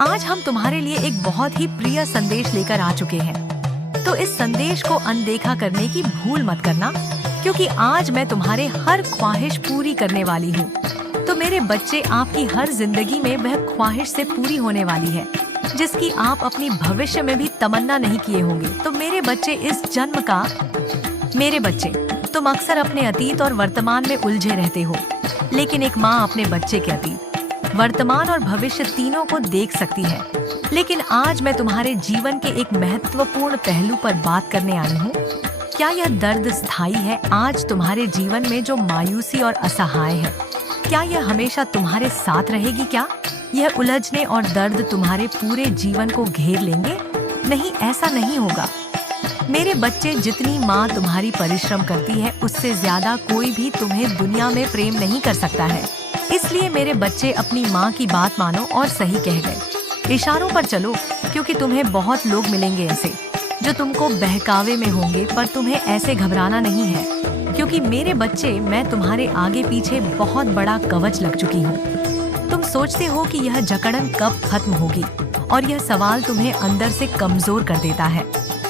आज हम तुम्हारे लिए एक बहुत ही प्रिय संदेश लेकर आ चुके हैं। तो इस संदेश को अनदेखा करने की भूल मत करना, क्योंकि आज मैं तुम्हारे हर ख्वाहिश पूरी करने वाली हूँ। तो मेरे बच्चे, आपकी हर जिंदगी में वह ख्वाहिश से पूरी होने वाली है जिसकी आप अपनी भविष्य में भी तमन्ना नहीं किए होंगे। तो मेरे बच्चे, इस जन्म का मेरे बच्चे, तुम अक्सर अपने अतीत और वर्तमान में उलझे रहते हो, लेकिन एक माँ अपने बच्चे के अतीत, वर्तमान और भविष्य तीनों को देख सकती है। लेकिन आज मैं तुम्हारे जीवन के एक महत्वपूर्ण पहलू पर बात करने आई हूँ। क्या यह दर्द स्थायी है? आज तुम्हारे जीवन में जो मायूसी और असहाय है, क्या यह हमेशा तुम्हारे साथ रहेगी? क्या यह उलझने और दर्द तुम्हारे पूरे जीवन को घेर लेंगे? नहीं, ऐसा नहीं होगा मेरे बच्चे। जितनी माँ तुम्हारी परिश्रम करती है, उससे ज्यादा कोई भी तुम्हें दुनिया में प्रेम नहीं कर सकता है। इसलिए मेरे बच्चे, अपनी माँ की बात मानो और सही कह गए इशारों पर चलो, क्योंकि तुम्हें बहुत लोग मिलेंगे ऐसे जो तुमको बहकावे में होंगे, पर तुम्हें ऐसे घबराना नहीं है, क्योंकि मेरे बच्चे, मैं तुम्हारे आगे पीछे बहुत बड़ा कवच लग चुकी हूँ। तुम सोचते हो कि यह जकड़न कब खत्म होगी, और यह सवाल तुम्हें अंदर से कमजोर कर देता है।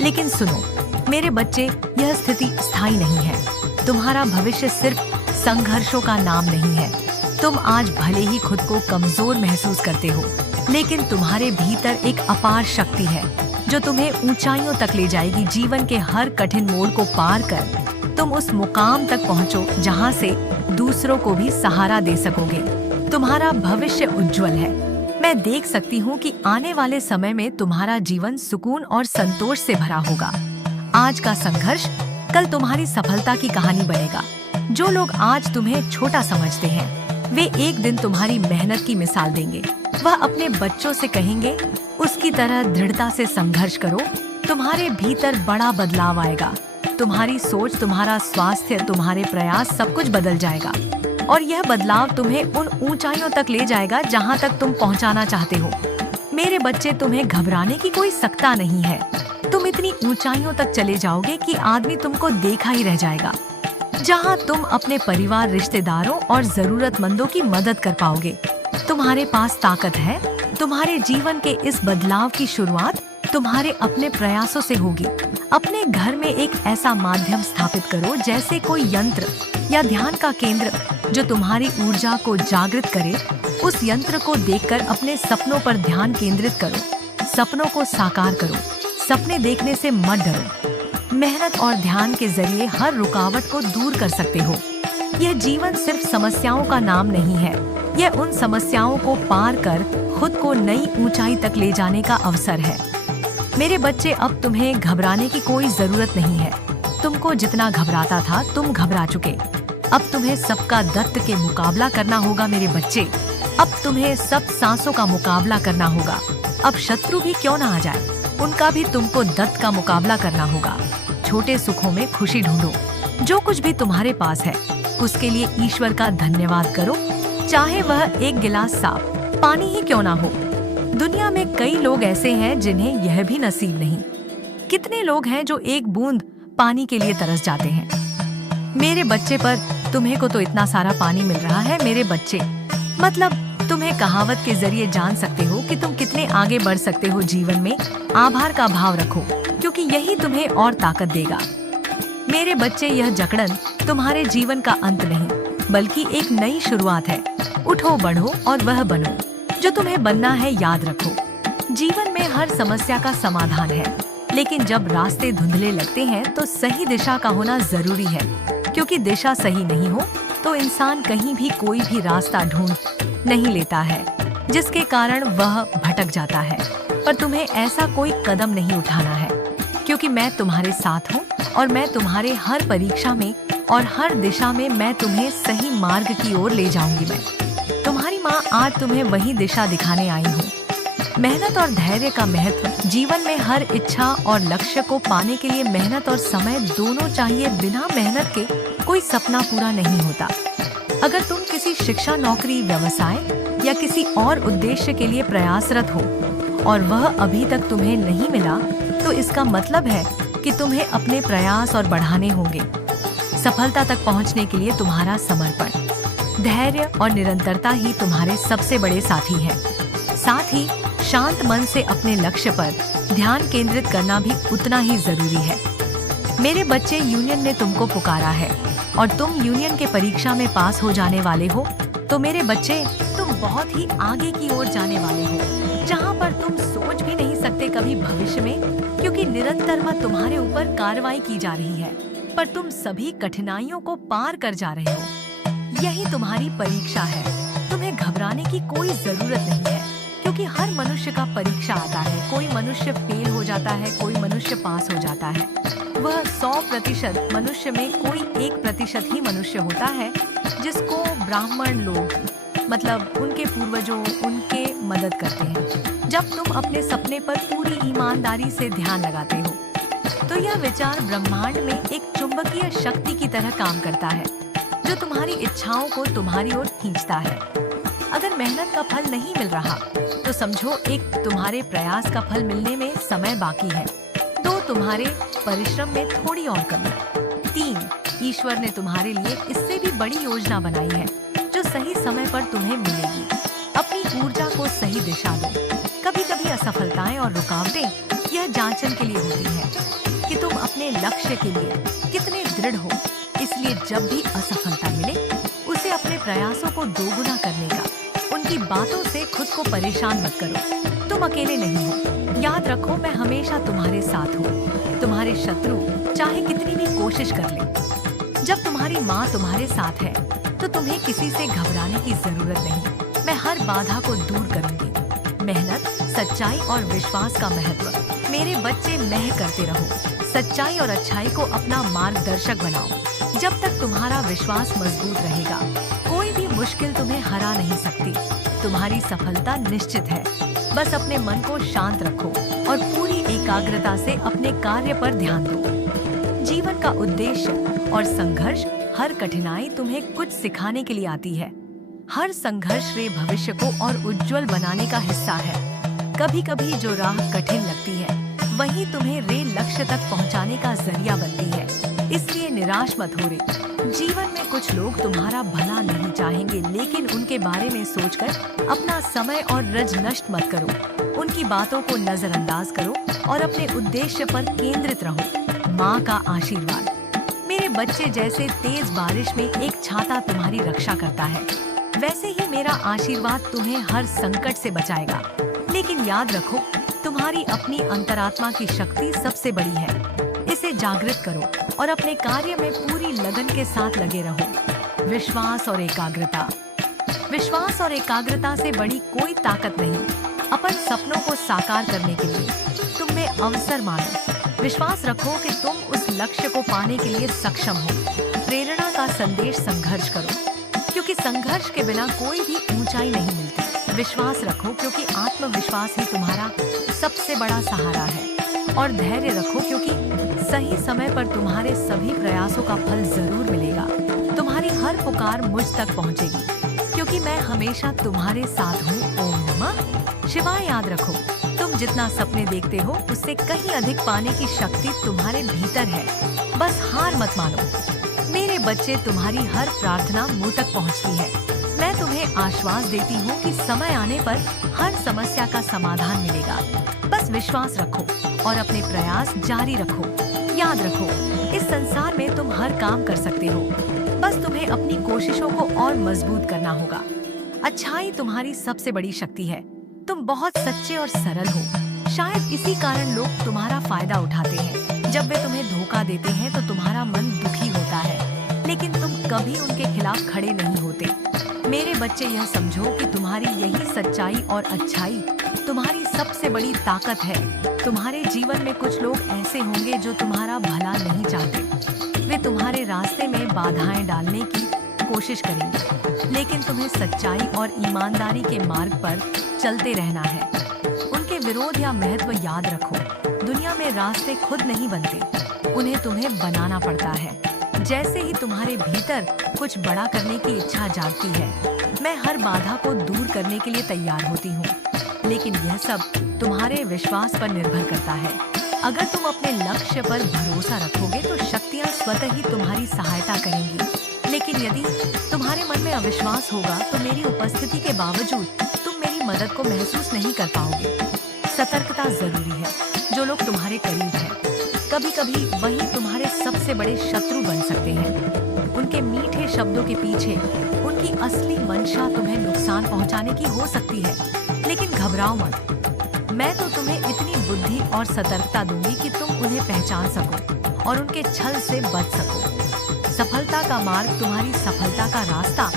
लेकिन सुनो मेरे बच्चे, यह स्थिति स्थायी नहीं है। तुम्हारा भविष्य सिर्फ संघर्षों का नाम नहीं है। तुम आज भले ही खुद को कमजोर महसूस करते हो, लेकिन तुम्हारे भीतर एक अपार शक्ति है जो तुम्हें ऊंचाइयों तक ले जाएगी। जीवन के हर कठिन मोड़ को पार कर तुम उस मुकाम तक पहुंचो जहां से दूसरों को भी सहारा दे सकोगे। तुम्हारा भविष्य उज्जवल है। मैं देख सकती हूँ कि आने वाले समय में तुम्हारा जीवन सुकून और संतोष से भरा होगा। आज का संघर्ष कल तुम्हारी सफलता की कहानी बनेगा। जो लोग आज तुम्हें छोटा समझते हैं, वे एक दिन तुम्हारी मेहनत की मिसाल देंगे। वह अपने बच्चों से कहेंगे, उसकी तरह दृढ़ता से संघर्ष करो, तुम्हारे भीतर बड़ा बदलाव आएगा। तुम्हारी सोच, तुम्हारा स्वास्थ्य, तुम्हारे प्रयास, सब कुछ बदल जाएगा, और यह बदलाव तुम्हें उन ऊंचाइयों तक ले जाएगा जहां तक तुम पहुंचाना चाहते हो। मेरे बच्चे, तुम्हें घबराने की कोई सकता नहीं है। तुम इतनी ऊंचाइयों तक चले जाओगे कि आदमी तुमको देखा ही रह जाएगा, जहां तुम अपने परिवार, रिश्तेदारों और जरूरतमंदों की मदद कर पाओगे। तुम्हारे पास ताकत है। तुम्हारे जीवन के इस बदलाव की शुरुआत तुम्हारे अपने प्रयासों से होगी। अपने घर में एक ऐसा माध्यम स्थापित करो, जैसे कोई यंत्र या ध्यान का केंद्र, जो तुम्हारी ऊर्जा को जागृत करे। उस यंत्र को देखकर अपने सपनों पर ध्यान केंद्रित करो। सपनों को साकार करो। सपने देखने से मत डरो। मेहनत और ध्यान के जरिए हर रुकावट को दूर कर सकते हो। यह जीवन सिर्फ समस्याओं का नाम नहीं है, यह उन समस्याओं को पार कर खुद को नई ऊंचाई तक ले जाने का अवसर है। मेरे बच्चे, अब तुम्हें घबराने की कोई जरूरत नहीं है। तुमको जितना घबराता था, तुम घबरा चुके। अब तुम्हें सबका दत्त के मुकाबला करना होगा मेरे बच्चे। अब तुम्हें सब सांसों का मुकाबला करना होगा। अब शत्रु भी क्यों ना आ जाए, उनका भी तुमको दत्त का मुकाबला करना होगा। छोटे सुखों में खुशी ढूंढो। जो कुछ भी तुम्हारे पास है, उसके लिए ईश्वर का धन्यवाद करो, चाहे वह एक गिलास साफ पानी ही क्यों ना हो। दुनिया में कई लोग ऐसे हैं जिन्हें यह भी नसीब नहीं। कितने लोग हैं जो एक बूंद पानी के लिए तरस जाते हैं। मेरे बच्चे, पर तुम्हें को तो इतना सारा पानी मिल रहा है मेरे बच्चे। मतलब तुम्हें कहावत के जरिए जान सकते हो कि तुम कितने आगे बढ़ सकते हो जीवन में। आभार का भाव रखो, क्योंकि यही तुम्हें और ताकत देगा। मेरे बच्चे, यह जकड़न तुम्हारे जीवन का अंत नहीं, बल्कि एक नई शुरुआत है। उठो, बढ़ो और वह बनो जो तुम्हें बनना है। याद रखो, जीवन में हर समस्या का समाधान है, लेकिन जब रास्ते धुंधले लगते हैं तो सही दिशा का होना जरूरी है, क्योंकि दिशा सही नहीं हो तो इंसान कहीं भी कोई भी रास्ता ढूंढ नहीं लेता है, जिसके कारण वह भटक जाता है। पर तुम्हें ऐसा कोई कदम नहीं उठाना है, क्योंकि मैं तुम्हारे साथ हूँ, और मैं तुम्हारे हर परीक्षा में और हर दिशा में मैं तुम्हें सही मार्ग की ओर ले जाऊंगी। मैं तुम्हारी माँ आज तुम्हें वही दिशा दिखाने आई हूँ। मेहनत और धैर्य का महत्व। जीवन में हर इच्छा और लक्ष्य को पाने के लिए मेहनत और समय दोनों चाहिए। बिना मेहनत के कोई सपना पूरा नहीं होता। अगर तुम किसी शिक्षा, नौकरी, व्यवसाय या किसी और उद्देश्य के लिए प्रयासरत हो और वह अभी तक तुम्हें नहीं मिला, तो इसका मतलब है कि तुम्हें अपने प्रयास और बढ़ाने होंगे। सफलता तक पहुंचने के लिए तुम्हारा समर्पण, धैर्य और निरंतरता ही तुम्हारे सबसे बड़े साथी हैं। साथ ही शांत मन से अपने लक्ष्य पर ध्यान केंद्रित करना भी उतना ही जरूरी है। मेरे बच्चे, यूनियन ने तुमको पुकारा है और तुम यूनियन के परीक्षा में पास हो जाने वाले हो। तो मेरे बच्चे, तुम बहुत ही आगे की ओर जाने वाले हो, जहाँ पर तुम सोच भी नहीं सकते कभी भविष्य में, क्योंकि निरंतर तुम्हारे ऊपर कार्रवाई की जा रही है, पर तुम सभी कठिनाइयों को पार कर जा रहे हो। यही तुम्हारी परीक्षा है। तुम्हें घबराने की कोई जरूरत नहीं है, क्योंकि हर मनुष्य का परीक्षा आता है। कोई मनुष्य फेल हो जाता है, कोई मनुष्य पास हो जाता है। वह 100% मनुष्य में कोई 1% ही मनुष्य होता है जिसको ब्राह्मण लोग, मतलब उनके पूर्वजों, उनके मदद करते हैं। जब तुम अपने सपने पर पूरी ईमानदारी से ध्यान लगाते हो, तो यह विचार ब्रह्मांड में एक चुंबकीय शक्ति की तरह काम करता है, जो तुम्हारी इच्छाओं को तुम्हारी ओर खींचता है। अगर मेहनत का फल नहीं मिल रहा, तो समझो एक तुम्हारे प्रयास का फल मिलने में समय बाकी है। 2, तुम्हारे परिश्रम में थोड़ी और कमी। 3, ईश्वर ने तुम्हारे लिए इससे भी बड़ी योजना बनाई है, जो सही समय पर तुम्हें मिलेगी। अपनी ऊर्जा को सही दिशा दो। कभी कभी असफलताएं और रुकावटें यह जांचन के लिए होती है कि तुम अपने लक्ष्य के लिए कितने दृढ़ हो। इसलिए जब भी असफलता मिले, उसे अपने प्रयासों को दोगुना करने का, उनकी बातों से खुद को परेशान मत करो। तुम अकेले नहीं हो। याद रखो, मैं हमेशा तुम्हारे साथ हूँ। तुम्हारे शत्रु चाहे कितनी भी कोशिश कर ले, जब तुम्हारी माँ तुम्हारे साथ है, तो तुम्हें किसी से घबराने की जरूरत नहीं। मैं हर बाधा को दूर करूंगी। मेहनत, सच्चाई और विश्वास का महत्व। मेरे बच्चे, मेह करते रहो। सच्चाई और अच्छाई को अपना मार्गदर्शक बनाओ। जब तक तुम्हारा विश्वास मजबूत रहेगा, कोई भी मुश्किल तुम्हें हरा नहीं सकती। तुम्हारी सफलता निश्चित है। बस अपने मन को शांत रखो और पूरी एकाग्रता से अपने कार्य पर ध्यान दो। जीवन का उद्देश्य और संघर्ष, हर कठिनाई तुम्हें कुछ सिखाने के लिए आती है। हर संघर्ष रे भविष्य को और उज्जवल बनाने का हिस्सा है। कभी कभी जो राह कठिन लगती है, वही तुम्हें रे लक्ष्य तक पहुंचाने का जरिया बनती है। इसलिए निराश मत हो रे। जीवन में कुछ लोग तुम्हारा भला नहीं चाहेंगे, लेकिन उनके बारे में सोचकर अपना समय और रज नष्ट मत करो। उनकी बातों को नजरअंदाज करो और अपने उद्देश्य पर केंद्रित रहो। माँ का आशीर्वाद। मेरे बच्चे, जैसे तेज बारिश में एक छाता तुम्हारी रक्षा करता है, वैसे ही मेरा आशीर्वाद तुम्हें हर संकट से बचाएगा। लेकिन याद रखो, तुम्हारी अपनी अंतरात्मा की शक्ति सबसे बड़ी है। इसे जागृत करो और अपने कार्य में पूरी लगन के साथ लगे रहो। विश्वास और एकाग्रता। विश्वास और एकाग्रता से बड़ी कोई ताकत नहीं। अपन सपनों को साकार करने के लिए तुम में अवसर मानो। विश्वास रखो कि तुम उस लक्ष्य को पाने के लिए सक्षम हो। प्रेरणा का संदेश। संघर्ष करो, क्योंकि संघर्ष के बिना कोई भी ऊंचाई नहीं मिलती। विश्वास रखो, क्योंकि आत्मविश्वास ही तुम्हारा सबसे बड़ा सहारा है। और धैर्य रखो, क्योंकि सही समय पर तुम्हारे सभी प्रयासों का फल जरूर मिलेगा। तुम्हारी हर पुकार मुझ तक पहुंचेगी, क्योंकि मैं हमेशा तुम्हारे साथ हूँ। ओम नमः शिवाय। याद रखो, तुम जितना सपने देखते हो, उससे कहीं अधिक पाने की शक्ति तुम्हारे भीतर है। बस हार मत मानो। मेरे बच्चे, तुम्हारी हर प्रार्थना मुझ तक पहुँचती है। मैं तुम्हें आश्वास देती हूँ कि समय आने पर हर समस्या का समाधान मिलेगा। बस विश्वास रखो और अपने प्रयास जारी रखो। याद रखो, इस संसार में तुम हर काम कर सकते हो। बस तुम्हें अपनी कोशिशों को और मजबूत करना होगा। अच्छाई तुम्हारी सबसे बड़ी शक्ति है। तुम बहुत सच्चे और सरल हो। शायद इसी कारण लोग तुम्हारा फायदा उठाते हैं। जब वे तुम्हें धोखा देते हैं, तो तुम्हारा मन दुखी होता है, लेकिन तुम कभी उनके खिलाफ खड़े नहीं होते। मेरे बच्चे, यह समझो कि तुम्हारी यही सच्चाई और अच्छाई तुम्हारी सबसे बड़ी ताकत है। तुम्हारे जीवन में कुछ लोग ऐसे होंगे जो तुम्हारा भला नहीं चाहते। वे तुम्हारे रास्ते में बाधाएं डालने की कोशिश करेंगे, लेकिन तुम्हें सच्चाई और ईमानदारी के मार्ग पर चलते रहना है। उनके विरोध या महत्व याद रखो। दुनिया में रास्ते खुद नहीं बनते, उन्हें तुम्हें बनाना पड़ता है। जैसे ही तुम्हारे भीतर कुछ बड़ा करने की इच्छा जागती है, मैं हर बाधा को दूर करने के लिए तैयार होती हूँ। लेकिन यह सब तुम्हारे विश्वास पर निर्भर करता है। अगर तुम अपने लक्ष्य पर भरोसा रखोगे, तो शक्तियाँ स्वतः ही तुम्हारी सहायता करेंगी। लेकिन यदि तुम्हारे मन में अविश्वास होगा, तो मेरी उपस्थिति के बावजूद तुम मेरी मेरी मदद को महसूस नहीं कर पाओगे। सतर्कता जरूरी है। जो लोग तुम्हारे करीब हैं, कभी कभी वही तुम्हारे सबसे बड़े शत्रु बन सकते हैं। उनके मीठे शब्दों के पीछे उनकी असली मंशा तुम्हें नुकसान पहुंचाने की हो सकती है, लेकिन घबराओ मत। मैं तो तुम्हें इतनी बुद्धि और सतर्कता दूंगी कि तुम उन्हें पहचान सको और उनके छल से बच सको। सफलता का मार्ग, तुम्हारी सफलता का रास्ता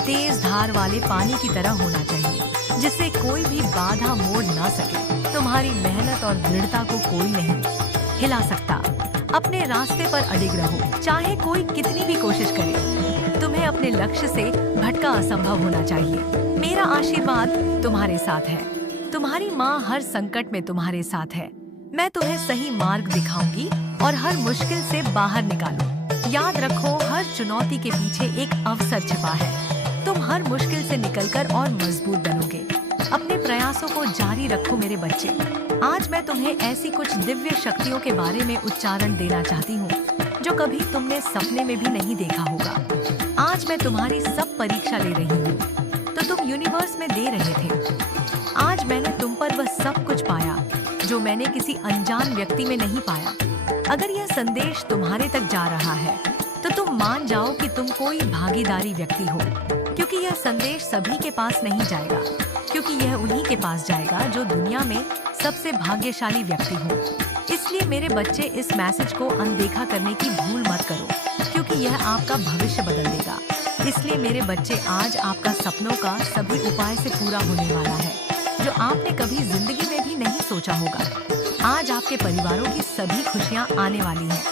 तेज धार वाले पानी की तरह होना चाहिए, जिससे कोई भी बाधा मोड़ ना सके। तुम्हारी मेहनत और दृढ़ता को कोई नहीं हिला सकता। अपने रास्ते पर अडिग रहो, चाहे कोई कितनी भी कोशिश करे। तुम्हें अपने लक्ष्य से भटका असंभव होना चाहिए। मेरा आशीर्वाद तुम्हारे साथ है। तुम्हारी माँ हर संकट में तुम्हारे साथ है। मैं तुम्हें सही मार्ग दिखाऊंगी और हर मुश्किल से बाहर निकालूं। याद रखो, हर चुनौती के पीछे एक अवसर छिपा है। तुम हर मुश्किल से निकलकर और मजबूत बनोगे। अपने प्रयासों को जारी रखो मेरे बच्चे। आज मैं तुम्हें ऐसी कुछ दिव्य शक्तियों के बारे में उच्चारण देना चाहती हूँ जो कभी तुमने सपने में भी नहीं देखा होगा। आज मैं तुम्हारी सब परीक्षा ले रही हूँ तो तुम यूनिवर्स में दे रहे थे। आज मैंने तुम पर वह सब कुछ पाया जो मैंने किसी अनजान व्यक्ति में नहीं पाया। अगर यह संदेश तुम्हारे तक जा रहा है तो तुम मान जाओ कि तुम कोई भागीदारी व्यक्ति हो, क्योंकि यह संदेश सभी के पास नहीं जाएगा, क्योंकि यह उन्हीं के पास जाएगा जो दुनिया में सबसे भाग्यशाली व्यक्ति हो। इसलिए मेरे बच्चे, इस मैसेज को अनदेखा करने की भूल मत करो, क्योंकि यह आपका भविष्य बदल देगा। इसलिए मेरे बच्चे, आज आपका सपनों का सभी उपाय से पूरा होने वाला है, जो आपने कभी जिंदगी में भी नहीं सोचा होगा। आज आपके परिवारों की सभी खुशियाँ आने वाली हैं,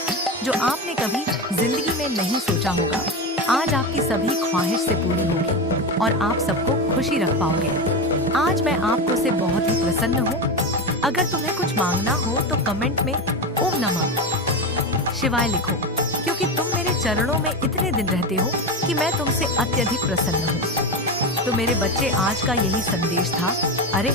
जो आपने कभी जिंदगी में नहीं सोचा होगा। आज आपकी सभी ख्वाहिश से पूरी होगी और आप सबको खुशी रख पाओगे। आज मैं आपको से बहुत ही प्रसन्न हूँ। अगर तुम्हें कुछ मांगना हो तो कमेंट में ओम नमः शिवाय लिखो, क्योंकि तुम मेरे चरणों में इतने दिन रहते हो कि मैं तुमसे अत्यधिक प्रसन्न हूँ। तो मेरे बच्चे, आज का यही संदेश था। अरे